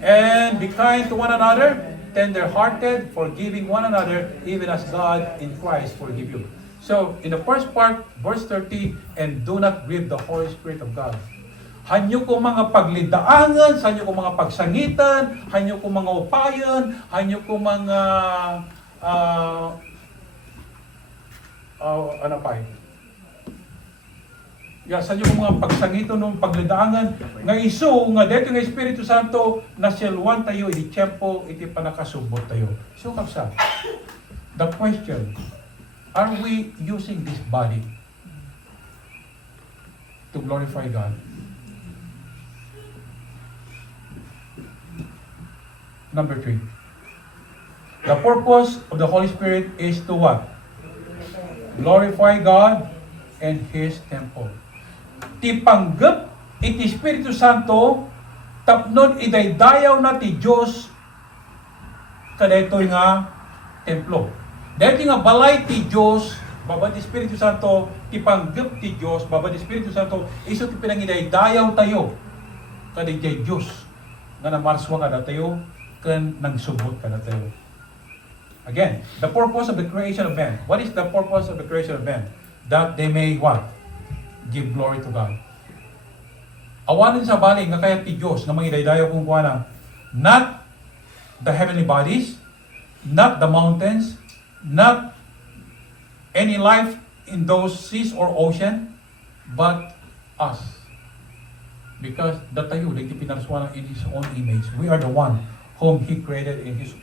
And be kind to one another, tender-hearted, forgiving one another, even as God in Christ forgive you. So, in the first part, verse 30, and do not grieve the Holy Spirit of God. Hanyo ko mga paglidaangan, hanyo ko mga pagsangitan, hanyo ko mga upayan, hanyo ko mga ano pa eh? Yes, hanyo ko mga pagsangitan ng paglidaangan nga isu nga dito nga Espiritu Santo na silwan tayo iti tiyempo iti panakasubot tayo. So kapsa, the question, are we using this body to glorify God? Number 3. The purpose of the Holy Spirit is to what? Glorify God and His temple. Tipanggap iti Espiritu Santo tapnon idaydayaw na ti Diyos kadaytoy nga templo. Dahil nga balay ti Diyos, babad Espiritu Santo, tipanggap ti Diyos, babad Espiritu Santo, iso ti pinangidaydayaw tayo kadaytoy Diyos nga namarswa kada tayo kan nagsubot kada tayo. Again, the purpose of the creation of man. What is the purpose of the creation of man? That they may what? Give glory to God. Awanin sa bali nga kaya ti Diyos nga mangidaydayaw kung kuana, not the heavenly bodies, not the mountains, not any life in those seas or ocean, but us. Because the tayo, like pinaraswana in His own image. We are the one whom He created in His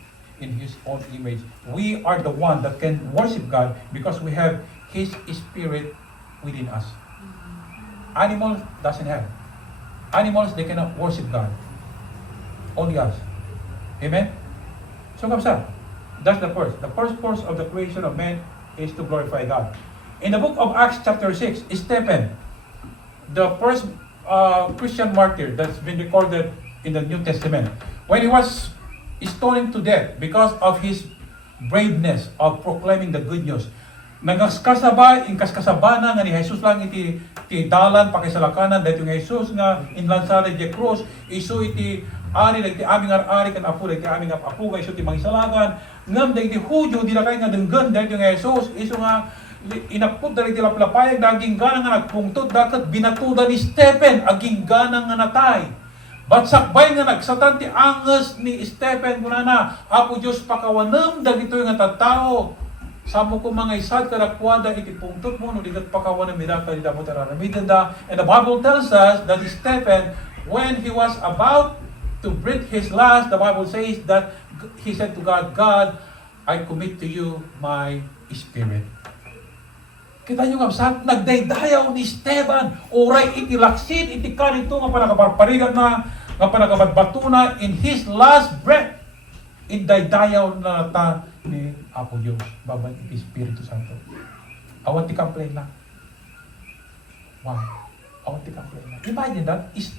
own image. We are the one that can worship God because we have His Spirit within us. Animals doesn't have. Animals, they cannot worship God. Only us. Amen? So, kapsa, that's the first. The first purpose of the creation of man is to glorify God. In the book of Acts chapter 6, Stephen, the first Christian martyr that's been recorded in the New Testament, when he was stoned to death because of his braveness of proclaiming the good news. Nagaskasabay, inkaskasabana nga ni Jesus lang iti dalan pakisalakanan dahil yung Jesus nga inlansada di krus, isu iti ari iti aming ari kan apu iti aming apu nga isu ti mangisalakan ngam dahil iti Hudyo di na kay nga denggan dahil yung Jesus isu nga inapod dahil iti laplapayag daging gana nga nagpungtod dakat binatuda ni Stephen aging gana nga natay. But sakbay nga nagsatan ti anges ni Stephen kunana, Apo Diyos pakawanam dagitoy nga tattao. Samo ko mga isad kadakwada iti pungtot mo no digat pakawanam midata di damo taranamidan da. And the Bible tells us that Stephen, when he was about to breathe his last, the Bible says that he said to God, God, I commit to you my spirit. Kita nyo kapsat, nagdaydayaw ni Esteban, oray iti laksit, iti kanito nga panakabarparigan na, nga panakabatbato na, in his last breath, indaydayaw na nata ni Apo Diyos, babang iti Espiritu Santo. Awan ti complain lang. Wow. Awan ti complain lang. Imagine that, is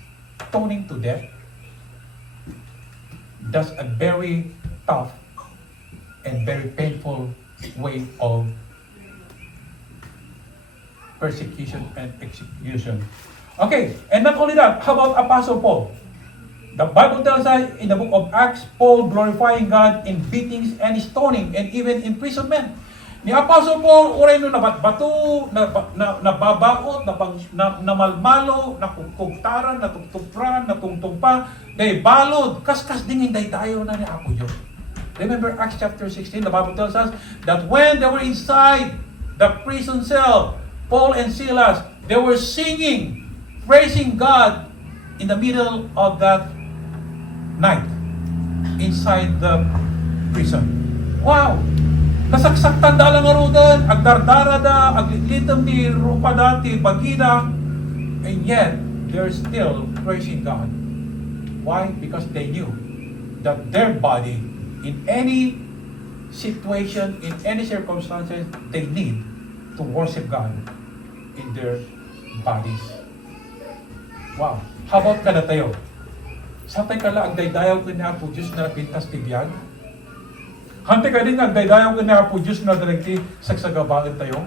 stoning to death. That's a very tough and very painful way of persecution and execution. Okay, and not only that, how about Apostle Paul? The Bible tells us in the book of Acts, Paul glorifying God in beatings and stoning and even imprisonment. Ni Apostle Paul, uray no nabatbato, nababaot, namalmalo, nakugtaran, natugtugpran, natungtungpa, day balod, kaskas dingin day tayo na ni Apo Diyos. Remember Acts chapter 16, the Bible tells us that when they were inside the prison cell, Paul and Silas, they were singing, praising God in the middle of that night inside the prison. Wow! Nasaksaktan da lang arudan, agdardara da, agliglitam ni rupa da, ti bagida, and yet they're still praising God. Why? Because they knew that their body, in any situation, in any circumstances, they need to worship God in their bodies. Wow. How about ka na tayo? Sapay ka lang, agdaydayaw ka na po Diyos na pintas tibiyag. Hante ka din, agdaydayaw ka na po Diyos na direkti sagsagabagan tayo.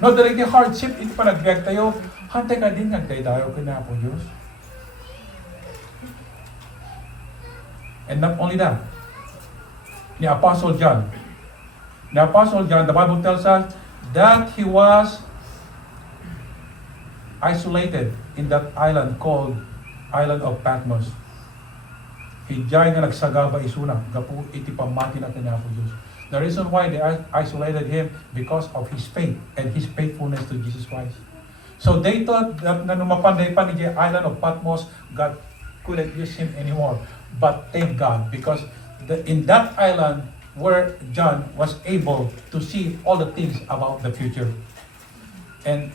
No direkti hardship, iti pa nagbiyag tayo. Hante ka din, agdaydayaw ka na po Diyos. And not only that, ni Apostle John, the Bible tells us that he was isolated in that island called Island of Patmos. Hijay nga nagsagaba isuna, gapu iti pamati na kinapo Diyos. The reason why they isolated him because of his faith and his faithfulness to Jesus Christ. So they thought that na numapanday pa ni Island of Patmos, God couldn't use him anymore. But thank God, because in that island where John was able to see all the things about the future. And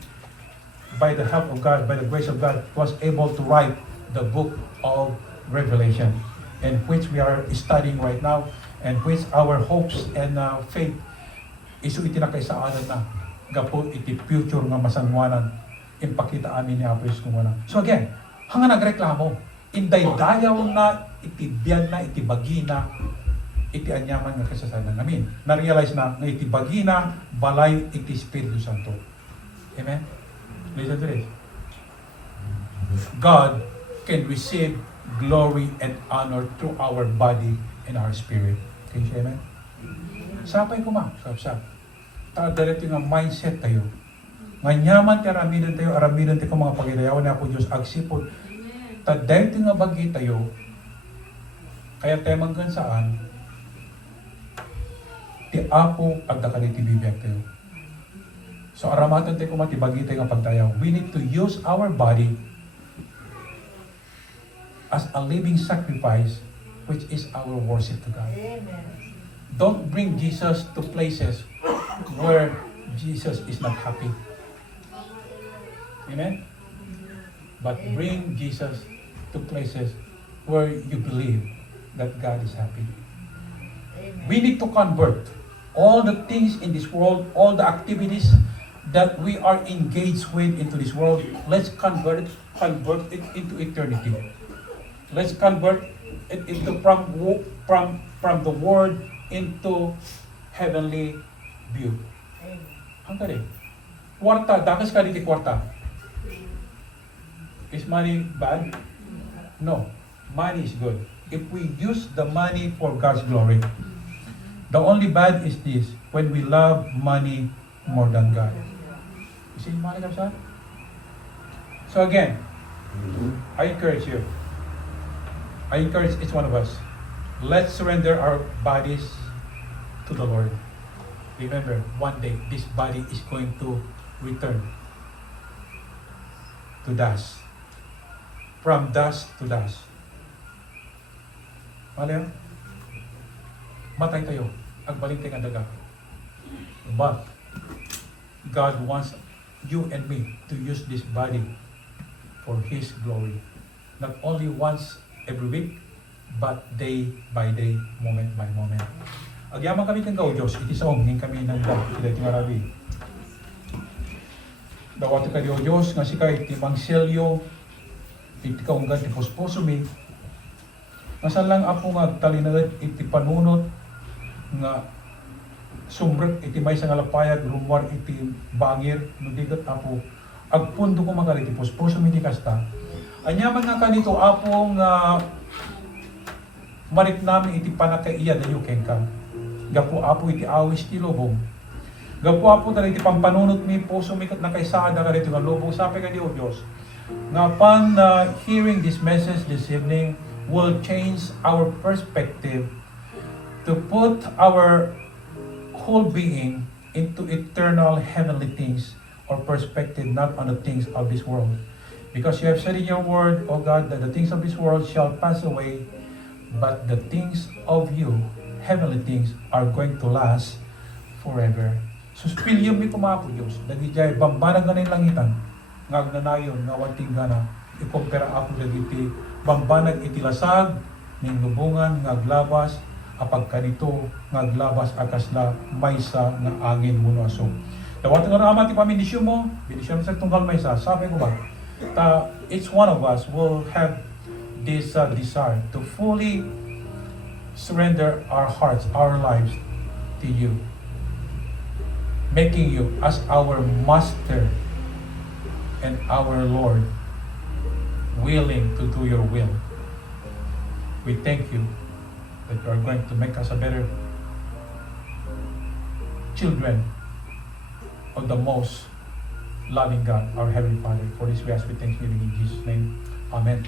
by the help of God, by the grace of God, was able to write the book of Revelation, in which we are studying right now, and which our hopes and faith isu iti nakaisaanan na gapo iti future nga masangwanan impakita amin ni Apo Isus kumana. So again, hanga nagreklamo, inday dayaw na iti biyan na iti bagi na iti anyaman nga kasasanan namin. Na-realize na iti bagi na balay iti Espiritu Santo. Amen? Listen to this. God can receive glory and honor through our body and our spirit. Can you say amen? Sapay ko ma, sap-sap. Tadalit yung mindset tayo. Manyaman ti aramidan tayo kung mga pagirayawan na po Diyos agsipod. Tadalit yung bagi tayo, kaya tayo manggan saan, ti Apo agdakaliti bibiyag tayo. So aramatan tayo kumati bagi tayo ng pagtayaw. We need to use our body as a living sacrifice, which is our worship to God. Amen. Don't bring Jesus to places where Jesus is not happy. Amen? But bring Jesus to places where you believe that God is happy. Amen. We need to convert all the things in this world, all the activities that we are engaged with into this world. Let's convert it into eternity. Let's convert it into from the world into heavenly view. Hanggang rin. Kwarta, dakas ka dito kwarta. Is money bad? No. Money is good. If we use the money for God's glory. The only bad is this, when we love money more than God. You see, money comes out? So again, I encourage you. I encourage each one of us. Let's surrender our bodies to the Lord. Remember, one day, this body is going to return to dust. From dust to dust. Mali yan? Matay tayo. Agbalik tayo ang daga. But, God wants you and me to use this body for His glory. Not only once every week, but day by day, moment by moment. Agyaman kami kang Diyos, iti sa ongin kami ng vlog, iti iti marabi. Dawati ka Diyos, nga si ka iti mangselyo, iti kaunggan ti posposo mi, nasan lang apo nga talinagad iti panunot, nga sumbrek iti may sa ngalapayag, rumwar iti bangir, nudigat apo, agpundo ko mga iti posposo mi ti kasta. Anyaman nga kanito apong marik namin iti panakaiya da yukeng ka. Gapo apo iti awis ti lubong. Gapo apo dali iti pampanunot mi puso mi kat nakaisada ka rito nga lubong. Sabi ka di o Diyos. Nga upon hearing this message this evening will change our perspective to put our whole being into eternal heavenly things or perspective, not on the things of this world. Because you have said in your word, O God, that the things of this world shall pass away, but the things of you, heavenly things, are going to last forever. Suspilyo mi kumapo Diyos, dagijay bambanag nga na yung langitan, nga agnanayon, nga wanting gana, ikumpera ako dagiti bambanag itilasag ning lubungan nga glabas apag kanito nga glabas akas na maysa nga angin munoso. Dawat nga rama ti pamindisyon mo, bindisyon sa tunggal maysa. Sabi ko ba, each one of us will have this desire to fully surrender our hearts, our lives to you, making you as our master and our Lord, willing to do your will. We thank you that you are going to make us a better children of the most loving God, our Heavenly Father. For this we ask with thanksgiving in Jesus' name. Amen.